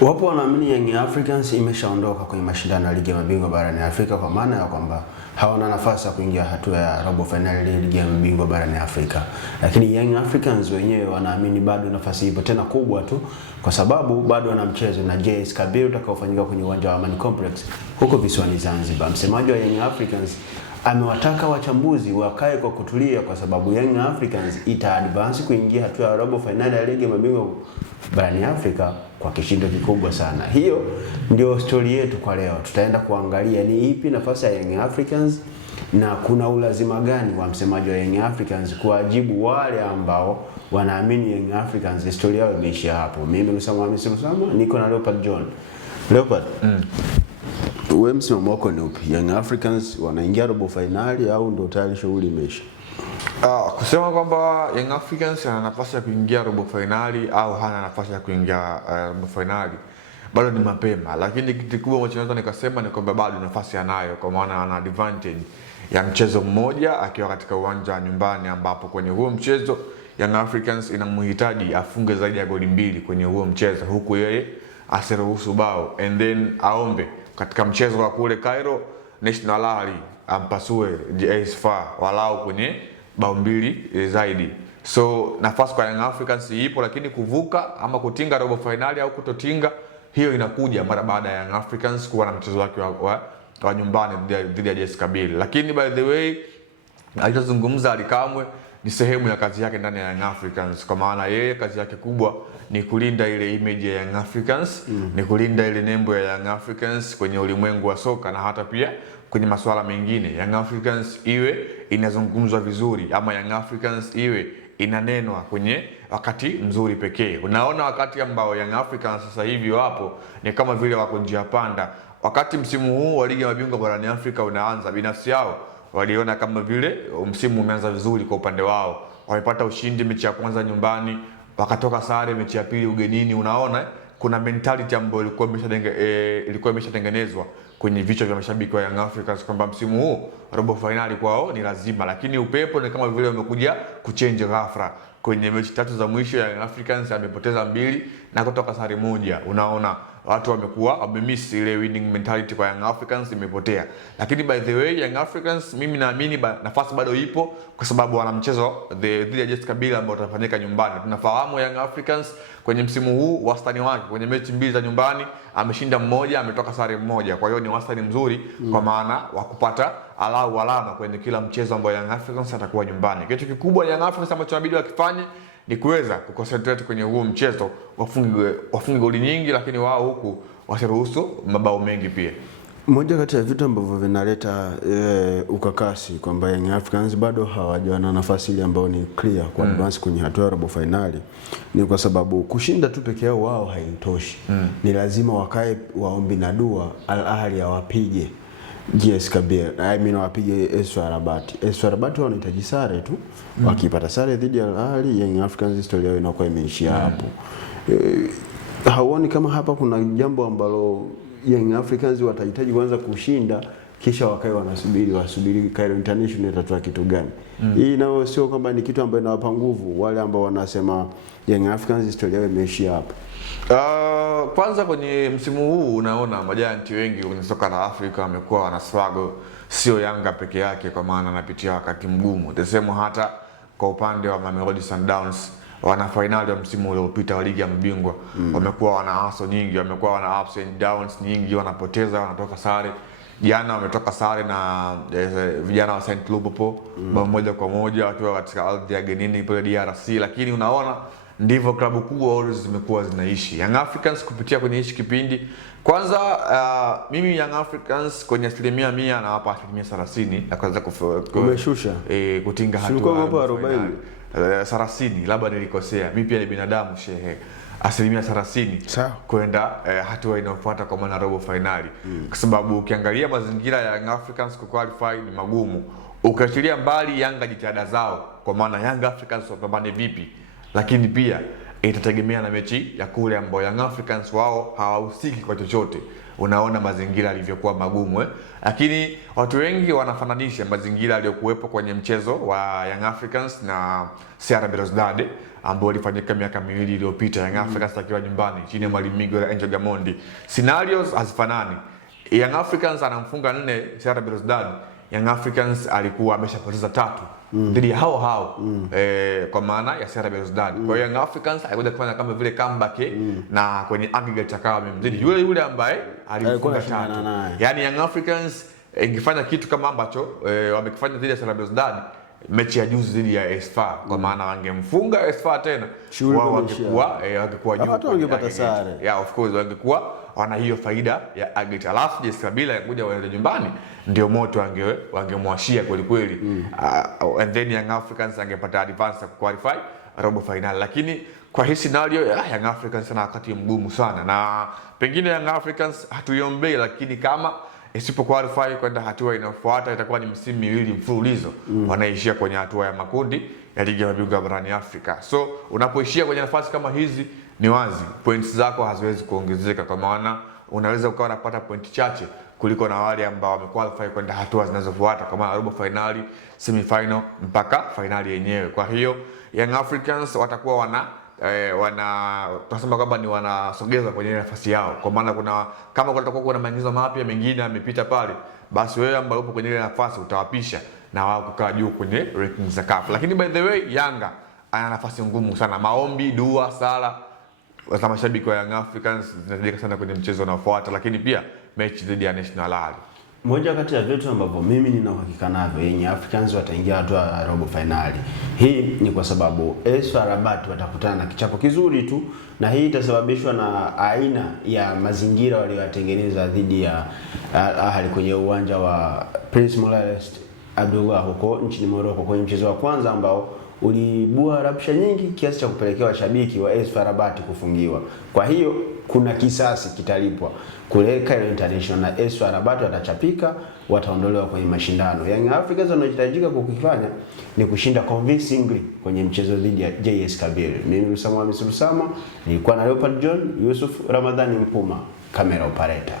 Wapo wanaamini Young Africans imeshaondoka kwenye mashindano ya ligi ya mabingwa barani Afrika, kwa maana ya kwamba hawana nafasi ya kuingia hatua ya robo finali ya ligi ya mabingwa barani Afrika. Lakini Young Africans wenyewe wanaamini bado nafasi ipo tena kubwa tu, kwa sababu bado wana mchezo na JS Kabylie utakaofanyika kwenye uwanja wa Amani Complex huko visiwani Zanzibar. Msemaji wa Young Africans amewataka wachambuzi wakae kwa kutulia, kwa sababu Young Africans ita-advance kuingia hatua ya robo finali ya ligi ya mabingwa barani Afrika kwa kishindo kikubwa sana. Hiyo ndio story yetu kwa leo. Tutaenda kuangalia ni ipi nafasi ya Young Africans na kuna ulazima gani wa msemaji wa Young Africans kuwajibu wale ambao wanaamini Young Africans historia yao imeishia hapo. Mimi Lusama niko na Leopard John. Leopard, wewe msimamo wako ni upi? Young Africans wanaingia robo finali au ndio tayari shughuli imeisha? Kusema kwamba Young Africans ana nafasi ya kuingia robo finali au hana nafasi ya kuingia robo finali bado ni mapema, lakini kitu kikubwa ambacho naweza nikasema ni kwamba bado nafasi anayo, kwa maana ana advantage ya mchezo mmoja akiwa katika uwanja wa nyumbani, ambapo kwenye huo mchezo Young Africans inamhitaji afunge zaidi ya goli 2 kwenye huo mchezo, huku yeye asiruhusu bao, and then aombe katika mchezo wa kule Cairo National Rally ampasue JS FAR walau kwenye bao 2 zaidi. So nafasi kwa Young Africans ipo, lakini kuvuka ama kutinga robo finali au kutotinga, hiyo inakuja mara baada ya Young Africans kuwa na mchezo wake wa nyumbani dhidi ya JS Kabylie. Lakini by the way, alizungumza Ally Kamwe ni sehemu ya kazi yake ndani ya Young Africans, kwa maana yeye kazi yake kubwa ni kulinda ile image ya Young Africans, ni kulinda ile nembo ya Young Africans kwenye ulimwengu wa soka na hata pia kwenye masuala mengine. Young Africans iwe inazungumzwa vizuri, ama Young Africans iwe inanenwa kwenye wakati mzuri pekee. Unaona, wakati ambao Young Africans sasa hivi wapo ni kama vile wako njia panda. Wakati msimu huu wa ligi ya mabingwa barani Afrika unaanza, binafsi yao waliona kama vile msimu umeanza vizuri kwa upande wao. Wamepata ushindi mechi ya kwanza nyumbani, wakatoka sare mechi ya pili ugenini. Unaona kuna mentality ambayo ilikuwa imeshatengenezwa kwenye vichwa vya mashabiki wa Young Africans kwamba msimu huu robo finali kwao ni lazima, lakini upepo ni kama vile umekuja kuchange ghafla. Kwenye mechi 3 za mwisho ya Young Africans amepoteza 2 na kutoka sare 1. Unaona watu wamekuwa wamemiss ile winning mentality kwa Young Africans, imepotea. Lakini by the way, Young Africans mimi naamini nafasi bado ipo, kwa sababu wana mchezo dhidi ya JS Kabylie ambao utafanyika nyumbani. Tunafahamu Young Africans kwenye msimu huu wastani wake kwenye mechi 2 za nyumbani ameshinda 1, ametoka sare 1. Kwa hiyo ni wastani mzuri kwa maana wa kupata alama kwenye kila mchezo ambao Young Africans atakuwa nyumbani. Kitu kikubwa Young Africans ambacho inabidi wakifanye ni kuweza kuconcentrate kwenye huo mchezo, wafunge goli nyingi, lakini wao huku wasiruhusu mabao mengi pia. Moja kati ya vitu ambavyo vinaleta ukakasi kwamba Young Africans bado hawajaona nafasi ile ambayo ni clear kwa advance kwenye hatua ya robo finali ni kwa sababu kushinda tu peke yao wao haitoshi. Ni lazima wakae waombi na dua Al Ahly awapige JS Kabylie, wapige AS FAR Rabat. AS FAR Rabat wanahitaji sare tu. Wakipata sare dhidi ya Al Ahly, Young Africans historia yao inakuwa imeishia hapo. Hauoni kama hapa kuna jambo ambalo Young Africans watahitaji kwanza kushinda kisha wakae wasubiri Cairo International itatoa kitu gani? Hii nao sio kwamba ni kitu ambacho inawapa nguvu wale ambao wanasema Young Africans historia yao imeishia hapo. Kwanza kwenye msimu huu unaona majanti wengi kwenye soka la Afrika wamekuwa wana struggle, sio Yanga peke yake, kwa maana anapitia wakati mgumu. Tuseme hata kwa upande wa Mamelodi Sundowns, wana finali wa msimu uliopita wa ligi ya mabingwa, wamekuwa wana haso nyingi, wamekuwa wana ups and downs nyingi, wanapoteza, wanatoka sare. Jana wametoka sare na vijana wa Saint Lupopo moja kwa moja wakiwa katika ardhi ya genini pale DRC. Lakini unaona ndivyo klabu kubwa always zimekuwa zinaishi. Young Africans kupitia kwenye hichi kipindi, kwanza mimi Young Africans kwenye 100% nawapa 30% na kwanza umeshusha kutinga hatua ya 30, labda nilikosea. Mimi pia ni binadamu shehe. 30% kwenda hatua inayofuata kwa maana robo finali. Kwa sababu ukiangalia mazingira ya Young Africans kuqualify ni magumu. Ukiachilia mbali Yanga jitihada zao, kwa maana Young Africans wapambane vipi, lakini pia itategemea na mechi ya kule ambayo Young Africans wao hawahusiki kwa chochote. Unaona mazingira yalivyokuwa magumu Lakini watu wengi wanafananisha mazingira yaliyokuwepo kwenye mchezo wa Young Africans na CR Belouizdad ambao ilifanyika miaka 2 iliyopita, Young Africans akiwa nyumbani chini ya mwalimu Miguel Angel Gamondi. Scenarios hazifanani. Young Africans anamfunga 4 CR Belouizdad. Young Africans alikuwa ameshapoteza 3 dhidi ya hao kwa maana ya CR Belouizdad. Kwa hiyo Young Africans alikuja kufanya kama vile comeback na kwenye aggregate akawa amemzidi yule ambaye alifunga 3. Yaani Young Africans ingefanya kitu kama ambacho wamekifanya dhidi ya CR Belouizdad mechi ya juzi dhidi ya AS FAR, kwa maana wangemfunga AS FAR tena, wao wangekuwa juu, hata wangepata sare. Yeah, of course wangekuwa wana hiyo faida ya aggregate. Alafu JS Kabylie kuja waende nyumbani ndio moto wangemwashia kweli kweli. And then Young Africans angepata advance ku qualify robo final. Lakini kwa hii scenario Young Africans na wakati mgumu sana, na pengine Young Africans hatuiombei, lakini kama isipo qualify kwenda hatua inayofuata itakuwa ni msimu 2 mfululizo wanaishia kwenye hatua ya makundi ya ligi ya mabingwa barani Afrika. So unapoishia kwenye nafasi kama hizi, ni wazi points zako haziwezi kuongezeka, kwa maana unaweza ukawa unapata point chache kuliko na wale ambao wamequalify kwenda hatua zinazofuata, kama robo finali, semi final mpaka finali yenyewe. Kwa hiyo Young Africans watakuwa tunasema kwamba ni wanasogeza kwenye nafasi yao, kwa maana kama kutakuwa kuna maingizo mapya mengine yamepita pale, basi wewe ambao upo kwenye ile nafasi utawapisha na wao kukaa juu kwenye rankings za CAF. Lakini by the way, Yanga ana nafasi ngumu sana. Maombi, dua, sala za mashabiki wa Young Africans zinahitajika sana kwenye mchezo unaofuata, lakini pia mechi dhidi ya National Ali. Moja kati ya vitu ambavyo mimi nina uhakika navyo, Young Africans wataingia hatua ya robo finali. Hii ni kwa sababu AS FAR Rabat watakutana na kichapo kizuri tu, na hii itasababishwa na aina ya mazingira walioyatengeneza dhidi ya Al Ahly kwenye uwanja wa Prince Moulay Abdullah huko nchini Morocco, kwenye mchezo wa kwanza ambao uliibua rabsha nyingi kiasi cha kupelekea washabiki wa AS FAR Rabat kufungiwa. Kwa hiyo kuna kisasi kitalipwa kule Cairo International, na AS FAR Rabat watachapika, wataondolewa kwenye mashindano. Young Africans wanahitajika kukifanya ni kushinda convincingly kwenye mchezo dhidi ya JS Kabylie. Mimi Rusama nilikuwa na Leopard John, Yusuf Ramadhani Mpuma, camera operator.